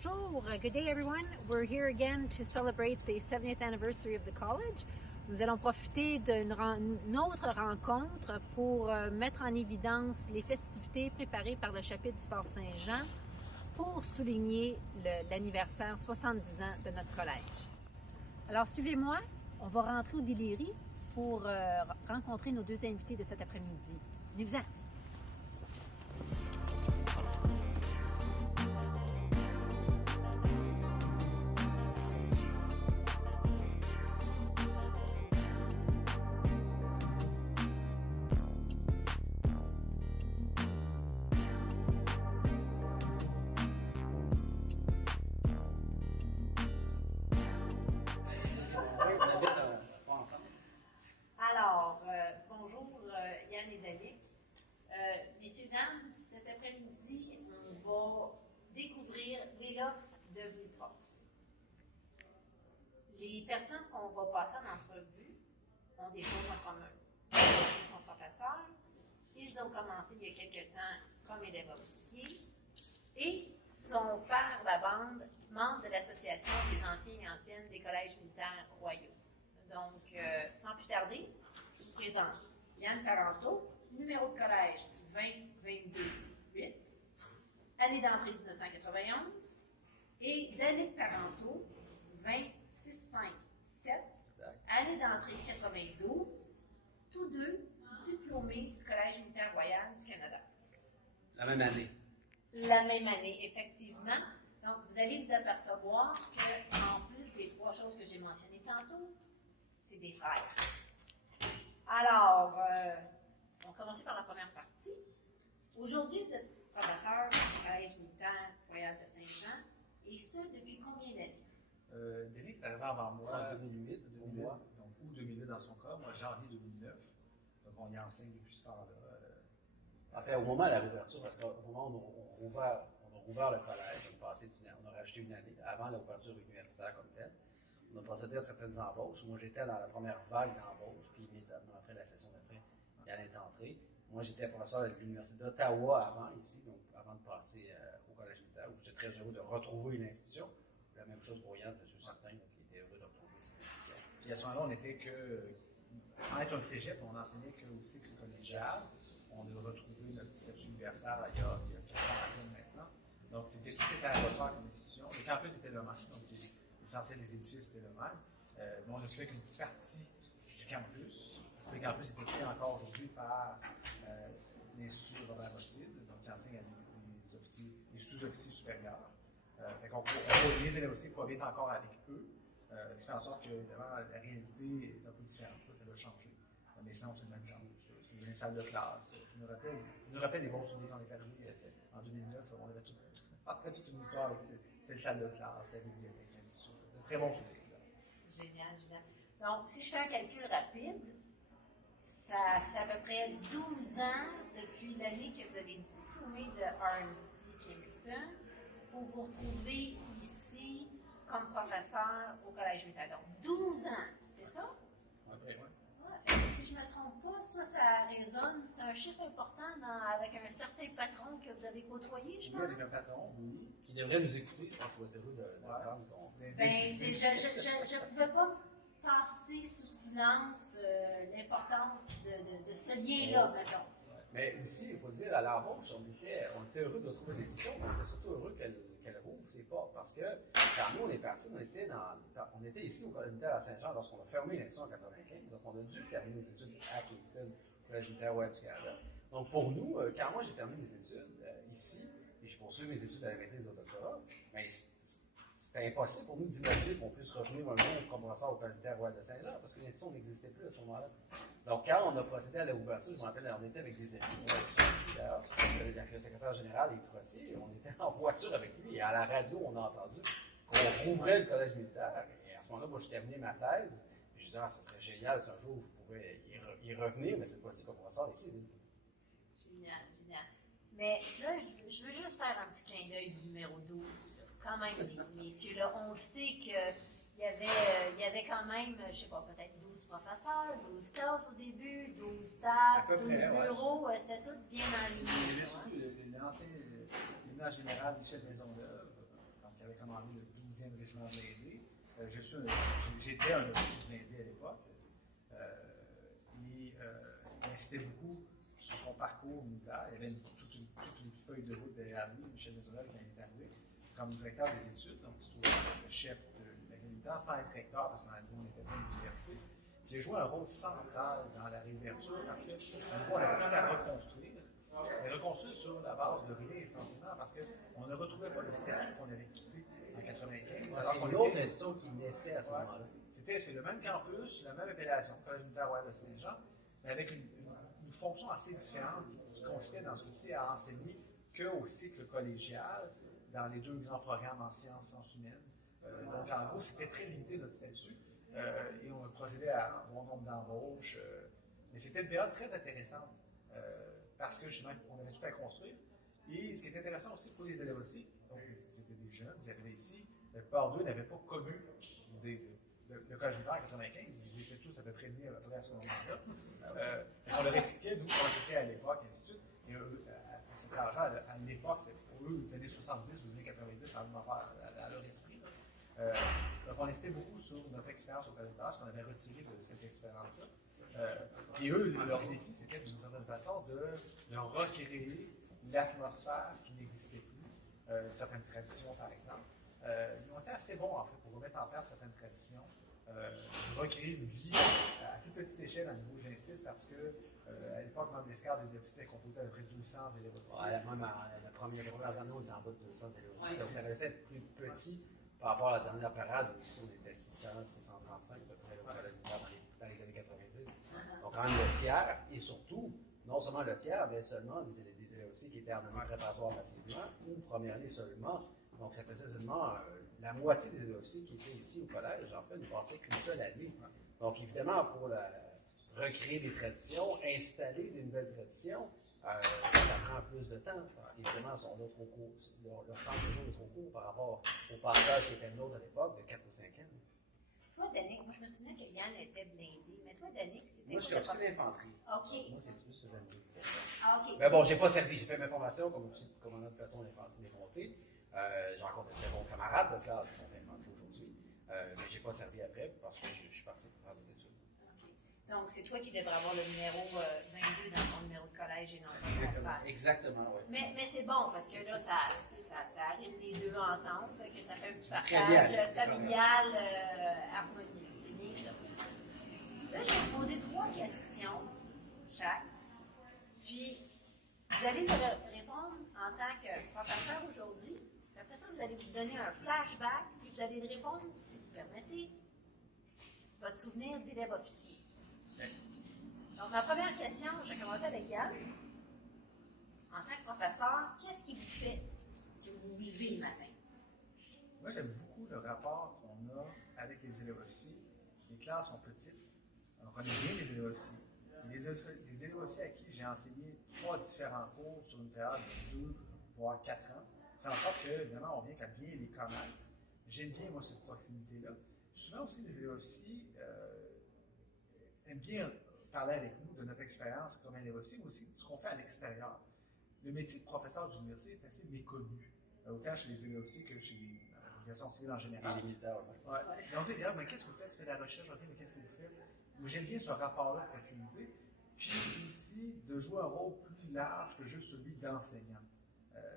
Bonjour, good day everyone. We're here again to celebrate the 70th anniversary of the college. Nous allons profiter d'une autre rencontre pour mettre en évidence les festivités préparées par le chapitre du Fort Saint-Jean pour souligner l'anniversaire 70 ans de notre collège. Alors suivez-moi, on va rentrer au Dillery pour rencontrer nos deux invités de cet après-midi. Venez-vous-en! Alors, bonjour Yann et Danick. Messieurs, dames, cet après-midi, on va découvrir les lofts devenus profs. Les personnes qu'on va passer en entrevue ont des choses en commun. Ils sont professeurs, ils ont commencé il y a quelque temps comme élèves officiers et sont par la bande membres de l'Association des anciens et anciennes des collèges militaires royaux. Donc, sans plus tarder, je vous présente Yann Parenteau, numéro de collège 20-22-8, année d'entrée 1991, et Danick Parenteau, 26-5-7, année d'entrée 92, tous deux diplômés du Collège militaire royal du Canada. La même année. La même année, effectivement. Donc, vous allez vous apercevoir qu'en plus des trois choses que j'ai mentionnées tantôt, c'est des frères. Alors, on va commencer par la première partie. Aujourd'hui, vous êtes professeur au Collège militaire royal de Saint-Jean, et ce, depuis combien d'années? Danick est arrivé avant moi En 2008, pour moi, donc août 2008 dans son cas, moi janvier 2009. Donc on y enseigne depuis ce temps-là. En fait, au moment de la réouverture, parce qu'au moment où on a rouvert le collège, on a rajouté une année avant l'ouverture universitaire comme telle. On a procédé à certaines embauches. Moi, j'étais dans la première vague d'embauches, puis immédiatement après la session d'après, Yann est entré. Moi, j'étais professeur de l'Université d'Ottawa avant, ici, donc avant de passer au Collège militaire, où j'étais très heureux de retrouver l'institution. La même chose pour Yann, je suis certain qu'il était heureux de retrouver cette institution. Puis à ce moment-là, on était que, sans être un cégep, on enseignait qu'au cycle collégial. On a retrouvé notre statut universitaire il y a 4 ans à peine maintenant. Donc, tout était à refaire comme institution. Le campus était le même, donc l'essentiel des édifices était le même. Mais on a fait qu'une partie du campus, parce que le campus est occupé encore aujourd'hui par l'Institut Robert Rothschild, donc qui enseigne à des sous-officiers supérieurs. Les élèves aussi proviennent encore avec eux, qui fait en sorte que, évidemment, la réalité est un peu différente. Là, ça doit changer. Mais sinon, c'est le même genre. C'est une salle de classe. Ça nous rappelle des bons souvenirs quand on est arrivé en 2009. On avait toute une histoire avec telle salle de classe, la bibliothèque, l'institution. De très bons souvenirs. Génial, génial. Donc, si je fais un calcul rapide, ça fait à peu près 12 ans depuis l'année que vous avez diplômé de RMC Kingston pour vous retrouver ici comme professeur au Collège militaire. Donc, 12 ans, c'est ça? Après, oui. Si je ne me trompe pas, ça résonne. C'est un chiffre important avec un certain patron que vous avez côtoyé, je pense. Oui, avec un patron, oui. Qui devrait nous écouter, je pense qu'il va être heureux d'apprendre. Je ne pouvais pas passer sous silence l'importance de ce lien-là, mettons. Mais aussi, il faut dire, à l'embauche, on était heureux de trouver l'institution, mais on était surtout heureux qu'elle rouvre ses portes, parce que quand nous, on est partis, on était ici au Collège militaire à Saint-Jean lorsqu'on a fermé l'institution en 1995, donc on a dû terminer les études à Kingston, au Collège militaire royal du Canada. Donc pour nous, quand moi j'ai terminé mes études ici, et je poursuis mes études à la maîtrise au doctorat, mais c'était impossible pour nous d'imaginer qu'on puisse revenir un jour comme professeur au Collège militaire royal de Saint-Jean, parce que l'institution n'existait plus à ce moment-là. Donc, quand on a procédé à l'ouverture, je me rappelle, on était avec des amis, d'ailleurs, le secrétaire général Yves Trottier, on était en voiture avec lui, et à la radio, on a entendu qu'on rouvrait le collège militaire. Et à ce moment-là, moi, je terminais ma thèse, et je me disais, ça serait génial si un jour je pouvais y revenir, mais cette fois-ci comme professeur ici. Génial, génial. Mais là, je veux juste faire un petit clin d'œil du numéro 12. Quand même, les messieurs, là, on le sait qu'il y avait quand même, je ne sais pas, peut-être 12 professeurs, 12 classes au début, 12 tables, 12 bureaux, c'était tout bien enligné. Il y avait surtout l'ancien lieutenant général Michel Maisonneuve, donc il j'avais commandé le 12e régiment blindé. J'étais un officier blindé à l'époque. Il insistait beaucoup sur son parcours militaire. Il y avait toute une feuille de route derrière lui, Michel Maisonneuve, quand il est arrivé, comme directeur des études, donc il se trouvait le chef de la militaire, sans être recteur, parce qu'on n'était pas à l'université. J'ai joué un rôle central dans la réouverture parce que, on avait tout à reconstruire. Mais reconstruire sur la base de rien essentiellement parce qu'on ne retrouvait pas le statut qu'on avait quitté en 1995. C'est une autre institution qui naissait à ce moment-là. C'est le même campus, la même appellation, Collège militaire royal de Saint-Jean, mais avec une fonction assez différente qui consistait dans ce cas-ci à enseigner qu'au cycle collégial dans les 2 grands programmes en sciences humaines. Donc en gros, c'était très limité notre statut et on procédait à un bon nombre d'embauches. Mais c'était une période très intéressante parce que justement, on avait tout à construire. Et ce qui est intéressant aussi pour les élèves aussi, donc c'était des jeunes, ils arrivaient ici, la plupart d'eux n'avaient pas connu, le collège militaire en 1995, ils étaient tous à peu près nés à peu près à ce moment-là. On leur expliquait, nous, comment c'était à l'époque, et ainsi de suite. Et eux, à cet âge-là, à l'époque, pour eux, les années 70 ou les années 90, ça avait à leur esprit. Donc, on insistait beaucoup sur notre expérience au collège militaire, ce qu'on avait retiré de cette expérience-là. Et eux, leur défi, c'était d'une certaine façon de recréer l'atmosphère qui n'existait plus, certaines traditions, par exemple. Ils ont été assez bons, en fait, pour remettre en place certaines traditions, recréer une vie à plus petite échelle à niveau j'insiste, parce que à l'époque, même l'escadre des officiers était composé à peu près 200 élèves officiers. Ouais, même les premières années, on était en bas de 200 élèves officiers. Donc, ça restait être plus petit par rapport à la dernière parade où ici, on était 600, 635 à peu près au collège militaire dans les années 90. Donc, quand même le tiers, et surtout, non seulement le tiers, mais seulement des élèves officiers qui étaient en année préparatoire massivement, ou première année seulement. Donc, ça faisait seulement la moitié des élèves officiers qui étaient ici au collège, en fait, ne passaient qu'une seule année. Donc, évidemment, pour recréer des traditions, installer des nouvelles traditions, ça prend plus de temps, parce qu'évidemment, ils sont là trop court. Leur temps de séjour est trop court par rapport au passage qui était le nôtre à l'époque, de 4 ou 5 ans. Toi, Danick, moi je me souviens que Yann était blindé, mais toi, Danick, c'était. Moi, je suis officier d'infanterie. OK. Moi, c'est plus ce que j'aime dire. Ah, OK. Mais bon, j'ai pas servi. J'ai fait ma formation comme officier de commandant de peloton d'infanterie démonté. J'ai rencontré de très bons camarades de classe qui sont infanterie aujourd'hui. Mais j'ai pas servi après parce que je suis parti pour faire des études. OK. Donc, c'est toi qui devrais avoir le numéro 22 dans ton numéro de collège et non ton frère. Exactement, oui. Mais c'est bon parce que là, ça arrive les deux ensemble, fait que ça fait un petit partage familial harmonieux. C'est bien ça. Là, je vais vous poser 3 questions chaque. Puis, vous allez me répondre en tant que professeur aujourd'hui. Puis après ça, vous allez vous donner un flashback. Puis vous allez répondre, si vous permettez, votre souvenir d'élève officier. Donc, ma première question, je vais commencer avec Yann. En tant que professeur, qu'est-ce qui vous fait que vous vous levez le matin? Moi, j'aime beaucoup le rapport qu'on a avec les élèves officiers. Les classes sont petites. On connaît bien les élèves officiers. Les élèves officiers à qui j'ai enseigné 3 différents cours sur une période de 2 voire 4 ans, fait en sorte que, évidemment, on vient qu'à bien les connaître. J'aime bien, moi, cette proximité-là. Souvent aussi, les élèves officiers aiment bien parler avec nous de notre expérience comme élève officier, mais aussi de ce qu'on fait à l'extérieur. Le métier de professeur d'université est assez méconnu, autant chez les élèves officiers que chez l'éducation civile en général. Et les militaires, ouais. Et on dit, mais qu'est-ce que vous faites? Tu fais de la recherche, mais qu'est-ce que vous faites? Moi, j'aime bien ce rapport-là de proximité, puis aussi de jouer un rôle plus large que juste celui d'enseignant.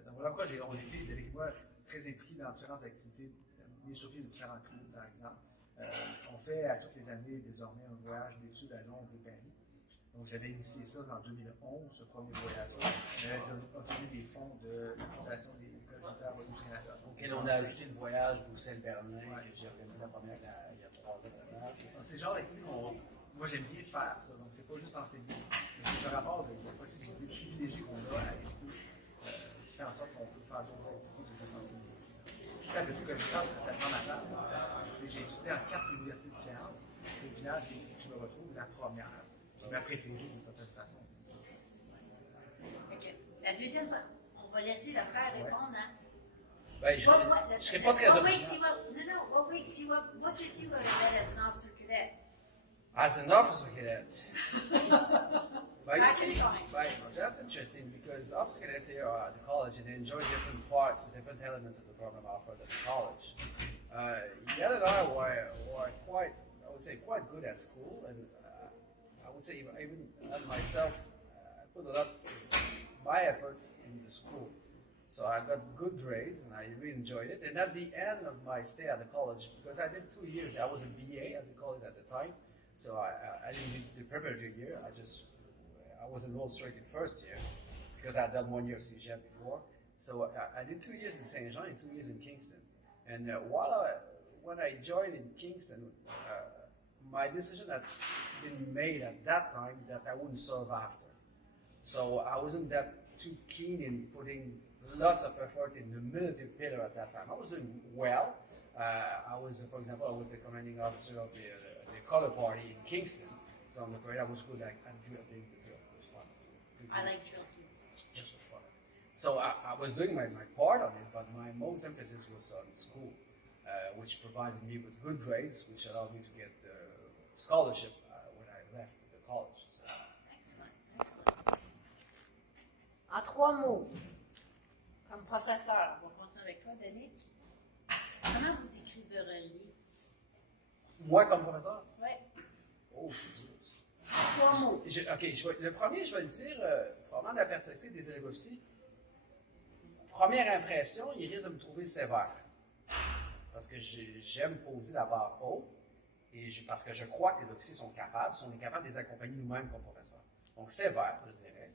Donc voilà pourquoi on était, avec moi, très impliqués dans différentes activités, bien sûr, de différents clubs, par exemple. On fait à toutes les années, désormais, un voyage d'études à Londres et Paris. Donc, j'avais initié ça en 2011, ce premier voyage-là. J'avais obtenu des fonds de la Fondation des écoles militaires du Canada. Auquel on a ajouté le voyage Bruxelles-Berlin, que j'ai organisé la première il y a 3 ans. Donc, c'est le genre d'activité moi, j'aime bien faire ça. Donc, c'est pas juste enseigner, mais c'est ce rapport de proximité privilégiée qu'on a avec eux qui fait en sorte qu'on peut faire d'autres activités que juste enseigner ici. Quand le que je fasse, c'est tellement ma table. J'ai étudié en 4 universités différentes. Et au final, c'est ici que je me retrouve, la première. Ma préférée d'une certaine façon. Okay. La deuxième, on va laisser le frère répondre. Hein? Ben, je ne serais pas très What makes you a cadet as an officer cadet? As an officer cadet. But Actually, fine. that's interesting because officer cadets here are at the college and they enjoy different parts, different elements of the program offered at the college. Yet and I were quite, I would say, quite good at school, and I would say even myself, I put a lot of my efforts in the school. So I got good grades and I really enjoyed it. And at the end of my stay at the college, because I did 2 years, I was a BA as they called it at the time. So I didn't do the preparatory year. I was enrolled straight in first year because I had done 1 year of CEGEP before. So I did 2 years in Saint Jean and 2 years in Kingston. And when I joined in Kingston, my decision had been made at that time that I wouldn't serve after. So I wasn't that too keen in putting lots of effort in the military pillar at that time. I was doing well. I was, for example, I was the commanding officer of the color party in Kingston. So on the parade, I was good at drill. Being the drill. It was fun. I like drill too. Just for fun. So I was doing my part on it, but my most emphasis was on school, which provided me with good grades, which allowed me to get the scholarship when I left the college. So. Excellent, excellent. En 3 mots, comme professeur, on va continuer avec toi, Denis. Comment vous décriveriez? Moi, comme professeur? Oui. Oh, c'est dur. 3 mots. Le premier, je vais le dire, probablement de la perspective des élèves officiers. Première impression, il risque de me trouver sévère. Parce que j'aime poser la barre haute, et parce que je crois que les officiers sont capables de les accompagner nous-mêmes comme professeurs. Donc, sévère, je dirais.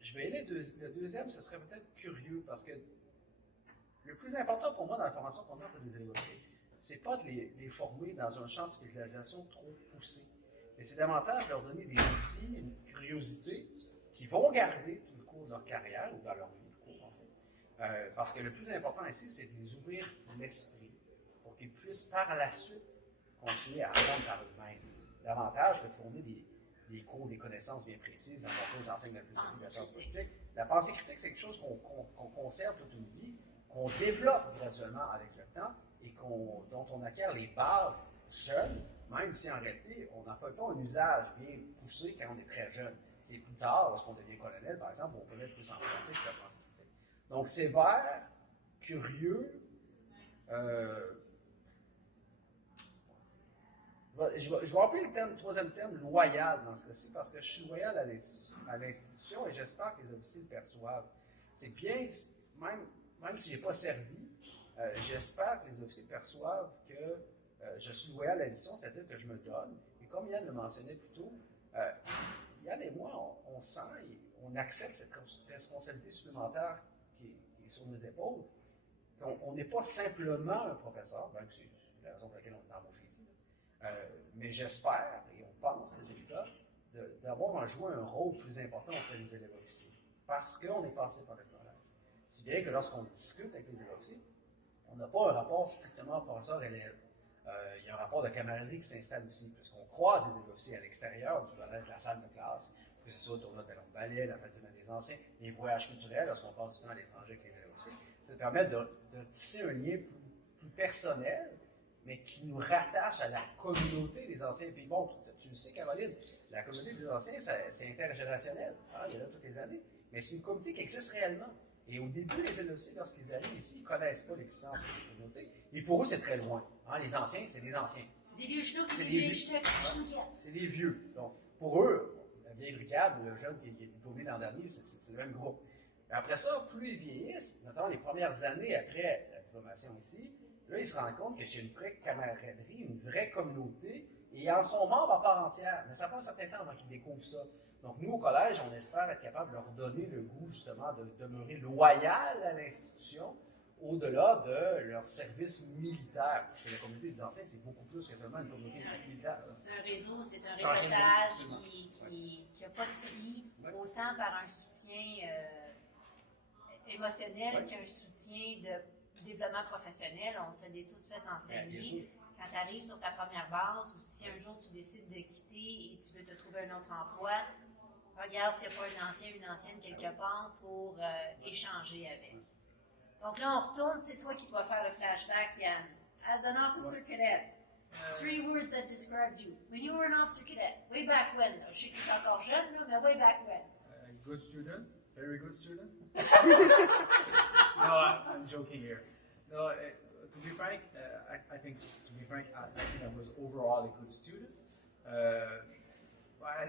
Je vais aller, le deuxième, ce serait peut-être curieux, parce que le plus important pour moi dans la formation qu'on offre des élèves officiers, c'est pas de les former dans un champ de spécialisation trop poussé, mais c'est davantage de leur donner des outils, une curiosité, qui vont garder tout le cours de leur carrière, ou dans leur vie de cours, en fait. Parce que le plus important ici, c'est de les ouvrir l'esprit, pour qu'ils puissent par la suite continuer à apprendre par eux-mêmes. Davantage que de fournir des cours, des connaissances bien précises. Dans mon cours, j'enseigne la philosophie de la science politique. La pensée critique, c'est quelque chose qu'on conserve toute une vie, qu'on développe graduellement avec le temps et dont on acquiert les bases jeunes, même si en réalité, on n'en fait pas un usage bien poussé quand on est très jeune. C'est plus tard, lorsqu'on devient colonel, par exemple, on connaît plus en pratique sa pensée critique. Donc, sévère, curieux, je vais appeler le troisième terme loyal dans ce cas-ci, parce que je suis loyal à l'institution et j'espère que les officiers le perçoivent. C'est bien, même si je n'ai pas servi, j'espère que les officiers perçoivent que je suis loyal à l'institution, c'est-à-dire que je me donne. Et comme Yann le mentionnait plus tôt, Yann et moi, on sent et on accepte cette responsabilité supplémentaire qui est sur nos épaules. On n'est pas simplement un professeur, même si c'est la raison pour laquelle on est embauché ici. Mais j'espère, et on pense que c'est le cas, d'avoir joué un rôle plus important auprès des élèves officiers. Parce qu'on est passé par le collège. Si bien que lorsqu'on discute avec les élèves officiers, on n'a pas un rapport strictement professeur-élève. Il y a un rapport de camaraderie qui s'installe aussi, puisqu'on croise les élèves officiers à l'extérieur du collège, de la salle de classe, que ce soit au tournoi de ballon de ballet, la fête des anciens, les voyages culturels, lorsqu'on passe du temps à l'étranger avec les élèves officiers. Ça permet de tisser un lien plus personnel, mais qui nous rattache à la communauté des anciens. Puis bon, tu le sais, Caroline, la communauté des anciens, c'est intergénérationnel. Il y en a toutes les années. Mais c'est une communauté qui existe réellement. Et au début, les élèves aussi, lorsqu'ils arrivent ici, ils ne connaissent pas l'existence de cette communauté. Et pour eux, c'est très loin. Les anciens, c'est des anciens. C'est des vieux chenous, c'est des vieux. C'est des vieux. Donc, pour eux, la vieille brigade, le jeune qui est diplômé l'an dernier, c'est le même groupe. Après ça, plus ils vieillissent, notamment les premières années après la diplomation ici, là, ils se rendent compte que c'est une vraie camaraderie, une vraie communauté, et ils en sont membres à part entière. Mais ça prend un certain temps avant qu'ils découvrent ça. Donc, nous, au collège, on espère être capable de leur donner le goût, justement, de demeurer loyal à l'institution, au-delà de leur service militaire. Parce que la communauté des anciens, c'est beaucoup plus que seulement une communauté militaire. C'est un réseau, c'est un réseautage qui n'a pas de prix, autant par un soutien émotionnel qu'un soutien de développement professionnel. On se l'est tous fait enseigner. Quand tu arrives sur ta première base, ou si un jour tu décides de quitter et tu veux te trouver un autre emploi, regarde s'il n'y a pas un ancien, une ancienne quelque part pour échanger avec. Donc là, on retourne, c'est toi qui dois faire le flashback, Yann. As an officer cadet, Three words that described you. When you were an officer cadet, way back when. Je sais que tu es encore jeune, là, mais way back when. Good student, very good student. No, I'm joking here. No, to be frank, I think I was overall a good student. I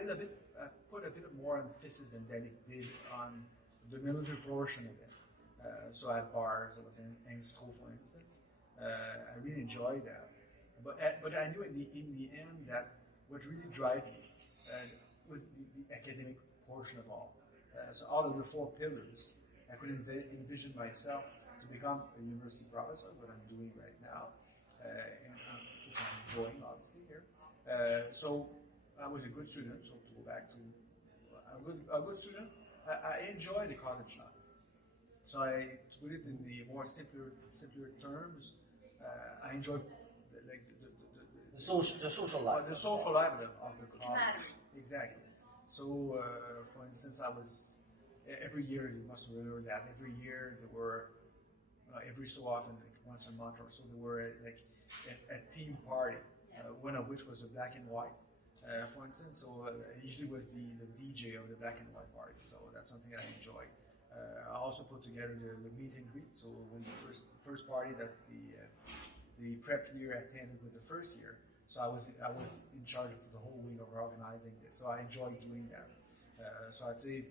put a bit more emphasis than Danik did on the military portion of it. So at bars, I was in Engstro, for instance. I really enjoyed that. But I knew in the end that what really drove me was the academic portion of all. So out of the 4 pillars, I could envision myself to become a university professor, what I'm doing right now, and which I'm enjoying obviously here. So I was a good student. So to go back to a good student, I enjoy the college life. So I to put it in the more simpler terms, I enjoy The social life. The social life of the college. Matter. Exactly. So, for instance, I was every year. You must remember that every year there were every so often, like once a month or so, there were like a team party. One of which was the black and white. For instance, so usually was the DJ of the black and white party. So that's something that I enjoy. I also put together the meet and greet. So when the first party that the prep year attended with the first year. So I was in charge of the whole week of organizing this. So I enjoyed doing that. So I'd say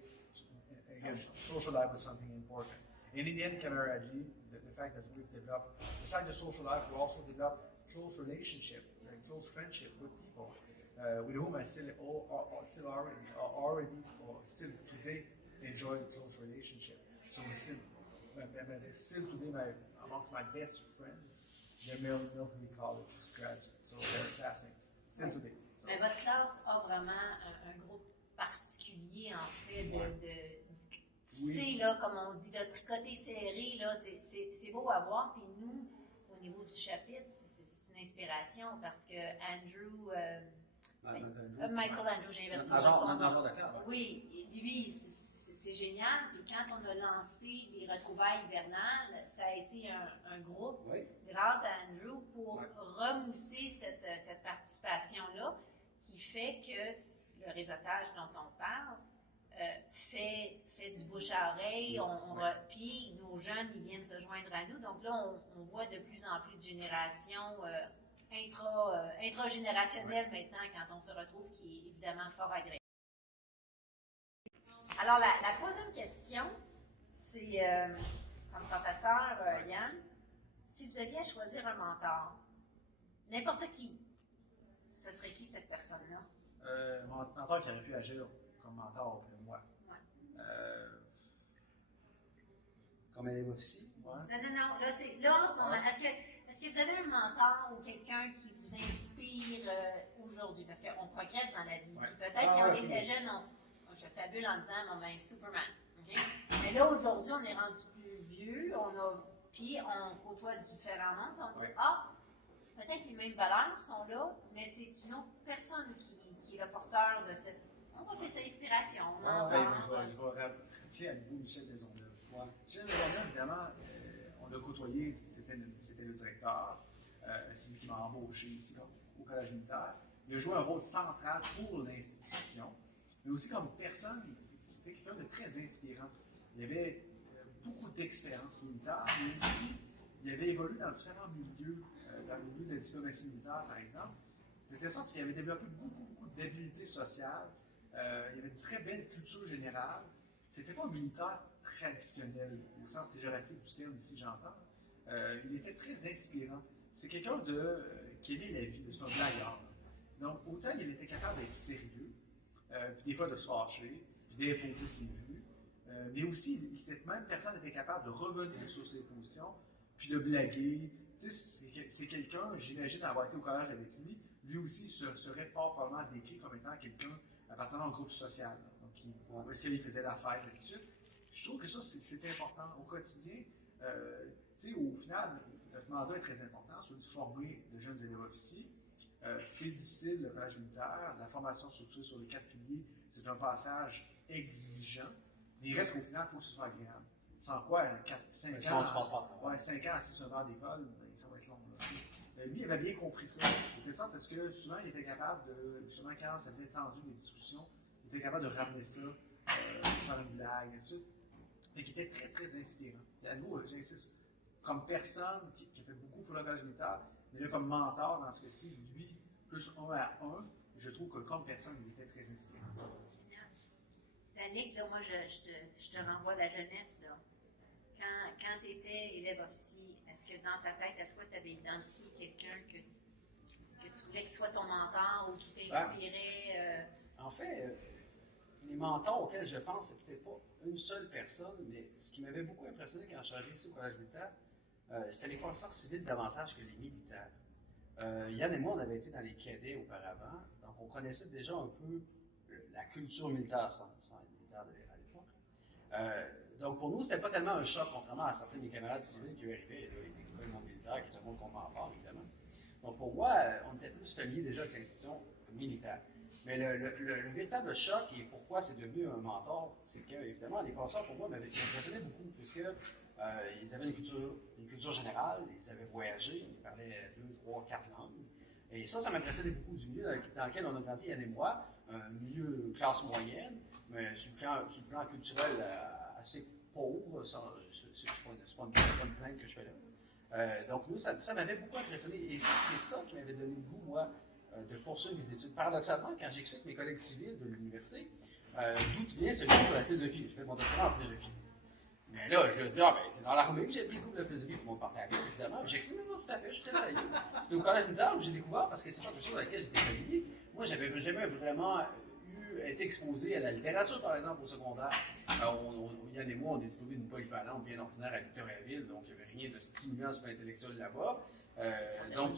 again, social life was something important. And in the end, camaraderie, the fact that we've developed, besides the social life, we also developed close relationship, close friendship with people with whom I still today enjoy a close relationship. So it's still today amongst my best friends. They're Milton College graduates, so they're classmates, still today. So. Mais votre classe a vraiment un groupe particulier, en fait, de tissé, là, comme on dit, de tricoté serré, là, c'est beau à voir. Puis nous, au niveau du chapitre, c'est une inspiration parce que Andrew, Michael Andrew, j'ai inversé son nom. Oui, lui, c'est génial. Puis quand on a lancé les retrouvailles hivernales, ça a été un groupe, grâce à Andrew, pour remousser cette participation-là, qui fait que le réseautage dont on parle fait du bouche à oreille. Puis nos jeunes, ils viennent se joindre à nous. Donc là, on voit de plus en plus de générations intragénérationnelles maintenant quand on se retrouve, qui est évidemment fort agréable. Alors, la troisième question, c'est, comme professeur Yann, si vous aviez à choisir un mentor, n'importe qui, ce serait qui cette personne-là? Mon mentor qui aurait pu agir comme mentor auprès de moi. Ouais. Comme élève officier? Ouais. Non. Là, en ce moment, est-ce que vous avez un mentor ou quelqu'un qui vous inspire aujourd'hui? Parce qu'on progresse dans la vie. Puis peut-être quand on était jeune, je fabule en disant, ben, Superman. Okay? Mais là, aujourd'hui, on est rendu plus vieux, puis on côtoie différents mondes, on dit, peut-être les mêmes valeurs sont là, mais c'est une autre personne qui est le porteur de cette, on va appeler ça inspiration. Je vais rappeler à nouveau Michel Desaulniers. Michel Desaulniers, évidemment, on l'a côtoyé, c'était le directeur, c'est lui qui m'a embauché ici au Collège militaire. Il a joué un rôle central pour l'institution. Mais aussi comme personne, c'était quelqu'un de très inspirant. Il avait beaucoup d'expérience militaire, mais aussi il avait évolué dans différents milieux, dans le milieu de la diplomatie militaire par exemple, de telle sorte qu'il avait développé beaucoup d'habiletés sociales, il avait une très belle culture générale. C'était pas un militaire traditionnel, au sens péjoratif du terme ici j'entends. Il était très inspirant. C'est quelqu'un qui aimait la vie, de son blagueur. Donc autant il était capable d'être sérieux, puis des fois de se fâcher, puis d'imposer ses vues. Mais aussi, cette même personne était capable de revenir sur ses positions, puis de blaguer. Tu sais, c'est quelqu'un, j'imagine avoir été au collège avec lui aussi serait fort probablement décrit comme étant quelqu'un appartenant au groupe social. Donc, est-ce qu'il faisait la fête, et ainsi de suite. Je trouve que ça, c'est important au quotidien. Tu sais, au final, notre mandat est très important, celui de former de jeunes élèves officiers. C'est difficile, le collège militaire, la formation structurée sur les 4 piliers, c'est un passage exigeant, mais il reste qu'au final, il faut que ce soit agréable. Sans quoi, 5 ans, 5 ans assis sur un banc d'école, ça va être long. Lui, il avait bien compris ça. Il était ça parce que souvent, il était capable de, justement, quand ça avait tendu les discussions, il était capable de ramener ça, faire une blague, et tout. Mais qui était très, très inspirant. Et à nous, j'insiste, comme personne qui a fait beaucoup pour le collège militaire, mais là, comme mentor dans ce cas-ci, lui, plus 1 à 1, je trouve que comme personne, il était très inspirant. Danick, là, moi, je te renvoie à la jeunesse, là. Quand tu étais élève officier, est-ce que dans ta tête, à toi, tu avais identifié quelqu'un que tu voulais qu'il soit ton mentor ou qui t'inspirait? En fait, les mentors auxquels je pense, c'est peut-être pas une seule personne, mais ce qui m'avait beaucoup impressionné quand je suis arrivé ici au collège militaire, c'était les professeurs civils davantage que les militaires. Yann et moi, on avait été dans les cadets auparavant, donc on connaissait déjà un peu la culture militaire, sans être militaire à l'époque. Donc pour nous, c'était pas tellement un choc, contrairement à certains de mes camarades civils qui arrivaient, là, ils découvraient le monde militaire, qui était un monde qu'on m'en évidemment. Donc pour moi, on était plus familier déjà avec l'institution militaire. Mais le véritable choc, et pourquoi c'est devenu un mentor, c'est que, évidemment, les professeurs, pour moi, m'avaient impressionné beaucoup, puisque ils avaient une culture générale, ils avaient voyagé, ils parlaient 2, 3, 4 langues. Et ça m'impressionnait beaucoup du milieu dans lequel on a grandi, Yann et moi, un milieu classe moyenne, mais sur le plan culturel assez pauvre, c'est pas une plainte que je fais là. Donc, nous, ça m'avait beaucoup impressionné, et c'est ça qui m'avait donné le goût, moi, de poursuivre mes études. Paradoxalement, quand j'explique mes collègues civils de l'université, d'où vient ce goût de la philosophie. J'ai fait mon doctorat en philosophie. Mais là, je dis, c'est dans l'armée que j'ai pris le goût de la philosophie. Tout le monde partait à rire, évidemment. J'explique, non, tout à fait, je suis très sérieux. C'était au collège militaire où j'ai découvert, parce que c'est pas quelque chose à laquelle j'étais familier. Moi, j'avais jamais vraiment été exposé à la littérature, par exemple, au secondaire. Yann et moi, on est diplômés d'une polyvalente bien ordinaire à Victoriaville, donc il n'y avait rien de stimulant sur l'intellectuel là-bas. Donc,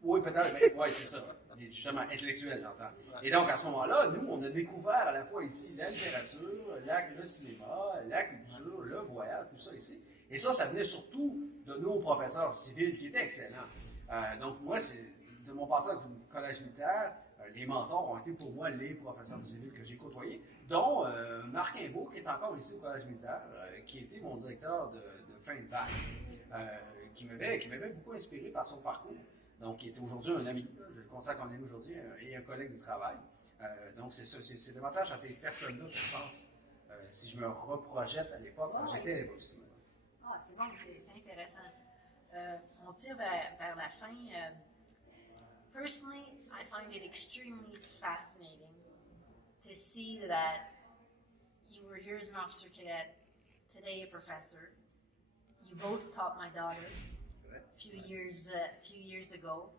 oui, peut-être, mais oui, c'est ça. Justement, intellectuel, j'entends. Et donc, à ce moment-là, nous, on a découvert à la fois ici la littérature, le cinéma, la culture, le voyage, tout ça ici. Et ça venait surtout de nos professeurs civils qui étaient excellents. Donc, moi, de mon passage au collège militaire, les mentors ont été pour moi les professeurs civils que j'ai côtoyés, dont Marc Imbeau, qui est encore ici au collège militaire, qui était mon directeur de fin de bac, qui m'avait beaucoup inspiré par son parcours. Donc, qui est aujourd'hui un ami, je le constate comme un ami aujourd'hui, et un collègue de travail. Donc, c'est davantage à ces personnes-là que je pense, si je me reprojette à l'époque, quand j'étais élève officier. Ah, c'est bon, c'est intéressant. On tire vers la fin. Personally, I find it extremely fascinating to see that you were here as an officer cadet, today a professor. You both taught my daughter a few years ago.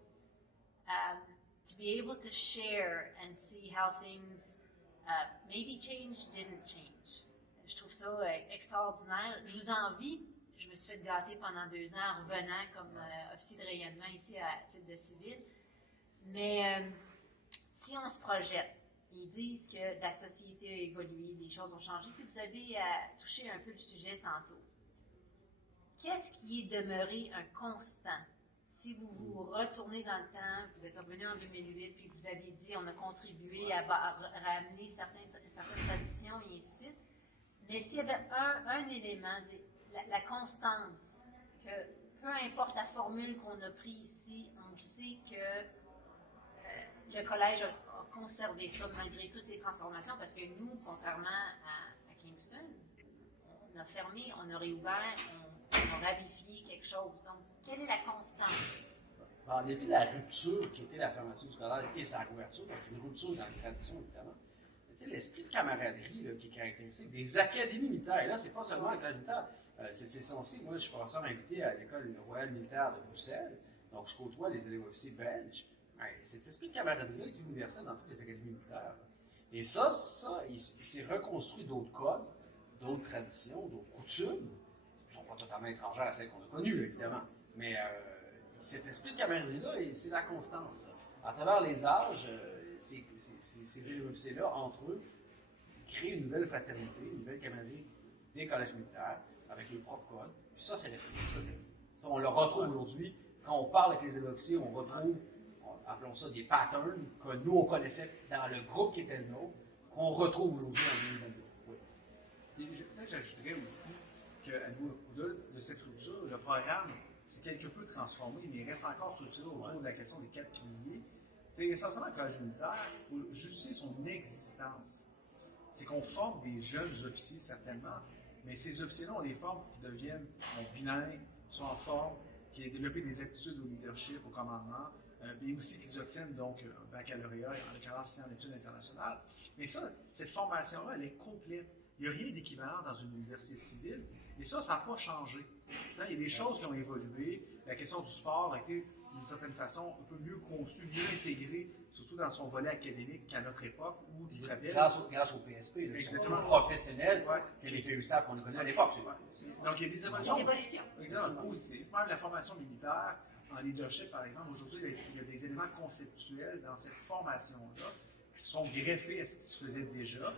To be able to share and see how things maybe changed, didn't change. Je trouve ça extraordinaire. Je vous envie. Je me suis fait gâter pendant 2 ans en revenant comme officier de rayonnement ici à titre de civil. Mais si on se projette, ils disent que la société a évolué, les choses ont changé, puis vous avez touché un peu le sujet tantôt. Qu'est-ce qui est demeuré un constant? Si vous vous retournez dans le temps, vous êtes revenu en 2008, puis vous avez dit on a contribué à ramener certaines traditions et ainsi de suite, mais s'il y avait un élément, la constance, que peu importe la formule qu'on a prise ici, on sait que le collège a conservé ça malgré toutes les transformations, parce que nous, contrairement à Kingston, on a fermé, on a réouvert, on a ravifié quelque chose. Donc, quelle est la constante? En dépit de la rupture qui était la fermeture du collège et sa couverture, donc une rupture dans les traditions, évidemment, l'esprit de camaraderie là, qui est caractéristique des académies militaires, et là, c'est pas seulement le collège militaire, c'est essentiel. Moi, je suis professeur invité à l'école royale militaire de Bruxelles, donc je côtoie les élèves officiers belges. Cet esprit de camaraderie-là est universel dans toutes les académies militaires. Et ça, il s'est reconstruit d'autres codes, d'autres traditions, d'autres coutumes, qui ne sont pas totalement étrangères à celles qu'on a connues, là, évidemment. Mais cet esprit de camaraderie-là, c'est la constance. À travers les âges, ces élèves officiers-là, entre eux, créent une nouvelle fraternité, une nouvelle camaraderie des collèges militaires, avec leur propre code. Puis ça, c'est resté. Ça, on le retrouve aujourd'hui. Quand on parle avec les élèves officiers, on retrouve, appelons ça des patterns, que nous, on connaissait dans le groupe qui était le nôtre, qu'on retrouve aujourd'hui en 2022. Oui. Peut-être j'ajouterais aussi qu'à nous, au-delà de cette rupture, le programme c'est quelque peu transformé, mais il reste encore structuré autour de la question des 4 piliers. C'est essentiellement le collège militaire pour justifier son existence. C'est qu'on forme des jeunes officiers, certainement, mais ces officiers-là, on les forme pour qu'ils deviennent bilingues, sont en forme, qui aient développé des aptitudes au leadership, au commandement, et aussi qu'ils obtiennent donc un baccalauréat, en l'occurrence en études internationales. Mais ça, cette formation-là, elle est complète. Il n'y a rien d'équivalent dans une université civile, et ça n'a pas changé. Il y a des choses qui ont évolué. La question du sport a été, d'une certaine façon, un peu mieux conçue, mieux intégrée, surtout dans son volet académique qu'à notre époque, où tu te rappelles. Grâce au PSP, le professionnel, que les PUSAF qu'on a connu à l'époque. Donc, il y a des évolutions. Exactement. Positives. Même la formation militaire en leadership, par exemple, aujourd'hui, il y a des éléments conceptuels dans cette formation-là qui sont greffés à ce qui se faisait déjà,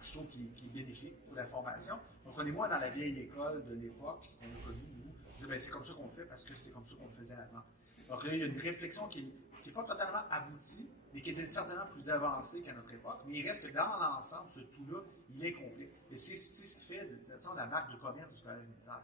je trouve qui est bénéfique pour la formation. Donc, on est moins dans la vieille école de l'époque qu'on a connue, nous. On dit, ben, c'est comme ça qu'on le fait parce que c'est comme ça qu'on le faisait avant. Donc là, il y a une réflexion qui n'est pas totalement aboutie, mais qui était certainement plus avancée qu'à notre époque. Mais il reste que dans l'ensemble, ce tout-là, il est complet. Et c'est ce qui fait, de toute façon, la marque de commerce du collège militaire.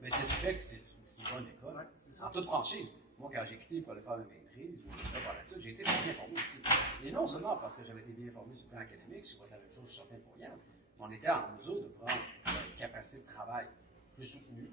Mais c'est ce qui fait que c'est une si bonne école. Ouais, c'est ça. En toute franchise. Moi, quand j'ai quitté pour aller faire ma maîtrise, par la suite, j'ai été bien formé ici. Et non seulement parce que j'avais été bien formé sur le plan académique, je vois la même chose, je suis certain pour Yann, mais on était en mesure de prendre une capacité de travail plus soutenue,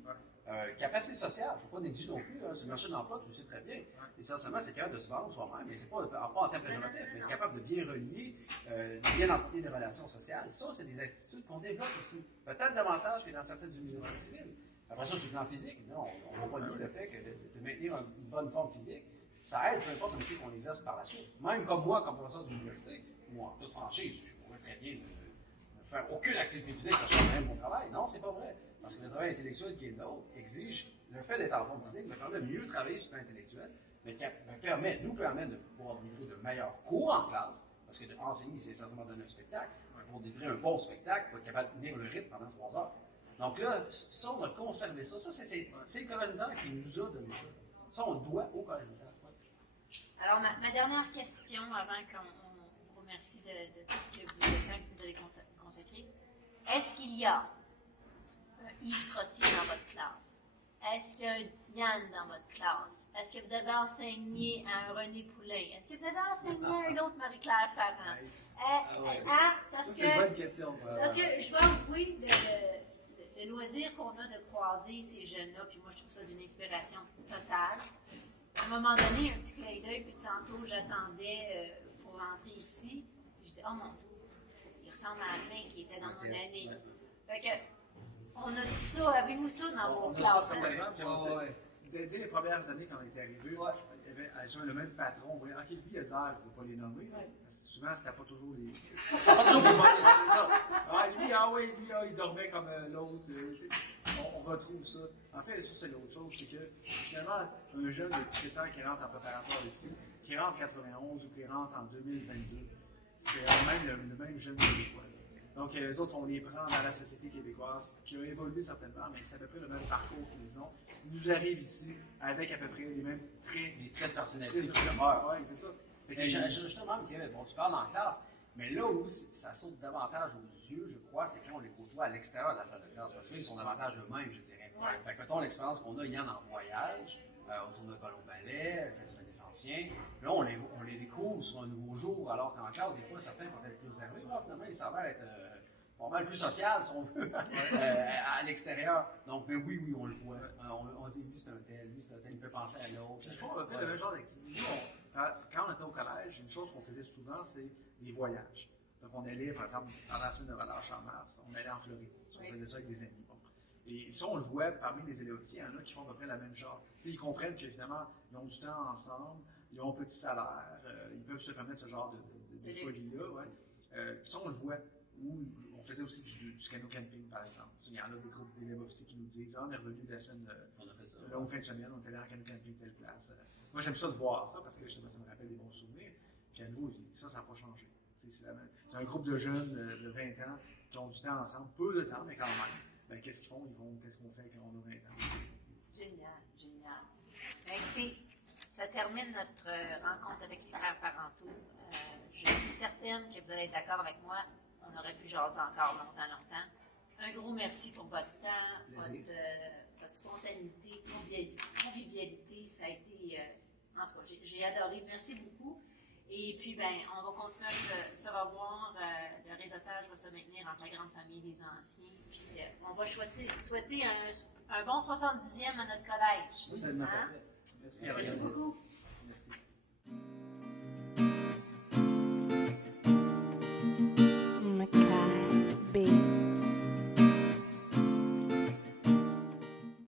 capacité sociale, il ne faut pas négliger non plus, ce marché de l'emploi, tu le sais très bien. Essentiellement, c'est capable de se vendre soi-même, mais c'est pas en termes péjoratifs, mais capable de bien relier, de bien entretenir des relations sociales. Ça, c'est des attitudes qu'on développe ici. Peut-être davantage que dans certaines universités civiles. Après ça, sur le plan physique, non, on ne va pas nier le fait que de maintenir une bonne forme physique, ça aide, peu importe le métier qu'on exerce par la suite. Même comme moi, comme professeur d'université, moi, en toute franchise, je pourrais très bien ne faire aucune activité physique parce que j'aime mon travail. Non, c'est pas vrai. Parce que le travail intellectuel qui est le nôtre exige le fait d'être en forme physique, me permet de mieux travailler sur le plan intellectuel, mais nous permet de pouvoir délivrer de meilleurs cours en classe, parce que enseigner, c'est essentiellement donner un spectacle. Pour délivrer un bon spectacle, il faut être capable de tenir le rythme pendant 3 heures. Donc là, ça, on a conservé ça. Ça, c'est le collège militaire qui nous a donné ça. Ça, on le doit au collège militaire. Alors, ma dernière question, avant qu'on vous remercie de tout ce que le temps que vous avez consacré. Est-ce qu'il y a un Yves Trottier dans votre classe? Est-ce qu'il y a un Yann dans votre classe? Est-ce que vous avez enseigné à un René Poulain? Est-ce que vous avez enseigné à une autre Marie-Claire Farran? C'est une bonne question, ça. Parce que je dois avouer le loisir qu'on a de croiser ces jeunes-là, puis moi je trouve ça d'une inspiration totale. À un moment donné, un petit clin d'œil, puis tantôt j'attendais pour rentrer ici, je disais, oh mon Dieu, il ressemble à Alain qui était dans mon année. Fait que, on a tout ça, avez-vous ça dans vos classes? Dès les premières années, quand on était arrivé, il y avait le même patron. On voyait, OK, lui, il a de l'air, je ne vais pas les nommer. Souvent, c'était pas toujours les. Il dormait comme l'autre. On retrouve ça. En fait, ça, c'est l'autre chose, c'est que finalement, un jeune de 17 ans qui rentre en préparatoire ici, qui rentre en 91 ou qui rentre en 2022, c'est le même jeune québécois. Donc, les autres, on les prend dans la société québécoise, qui a évolué certainement, mais c'est à peu près le même parcours qu'ils ont. Ils nous arrivent ici avec à peu près les mêmes traits. Les traits de personnalité qui demeurent. Oui, c'est ça. Justement, bon, tu parles en classe, mais là où ça saute davantage aux yeux, je crois, c'est quand on les côtoie à l'extérieur de la salle de classe, parce qu'ils sont davantage eux-mêmes, je dirais. Fait que, mettons l'expérience qu'on a, Yann, en voyage, autour de ballon-ballet, festival des anciens. Là, on les découvre sur un nouveau jour, alors qu'en classe, des fois, certains peuvent être plus réservés. Finalement, ils s'avèrent être pas mal plus social, si on veut, à l'extérieur. Donc, mais oui, on le voit. On dit, lui, c'est un tel, il peut penser à l'autre. Ils font un peu le même genre d'activité. Quand on était au collège, une chose qu'on faisait souvent, c'est des voyages. Donc, on allait, par exemple, pendant la semaine de relâche en mars, on allait en Floride. On faisait ça avec des amis. Bon. Et ça, on le voit parmi les élèves aussi, il y en a qui font à peu près la même chose. Ils comprennent qu'évidemment, ils ont du temps ensemble, ils ont un petit salaire, ils peuvent se permettre ce genre de folie-là. Ouais. Ça, on le voit. Où on faisait aussi du canot camping, par exemple. Il y en a des groupes d'élèves aussi qui nous disent, on est revenu de la semaine, on a fait ça. Là, fin de semaine, on était allé en canot camping telle place. Moi, j'aime ça de voir ça parce que justement, ça me rappelle des bons souvenirs. Puis à nouveau, ça n'a pas changé. C'est un groupe de jeunes de 20 ans qui ont du temps ensemble, peu de temps, mais quand même. Ben, qu'est-ce qu'ils font? Qu'est-ce qu'on fait quand on a 20 ans? Génial. Ben, écoutez, ça termine notre rencontre avec les frères parentaux. Je suis certaine que vous allez être d'accord avec moi. On aurait pu jaser encore longtemps. Un gros merci pour votre temps, votre spontanéité, convivialité, ça a été, en tout cas, j'ai adoré. Merci beaucoup. Et puis, ben, on va continuer à se revoir. Le réseautage va se maintenir entre la grande famille des anciens. Puis, on va souhaiter un bon 70e à notre collège. Totalement Hein? parfait. Merci, Merci Ariane. beaucoup. Merci.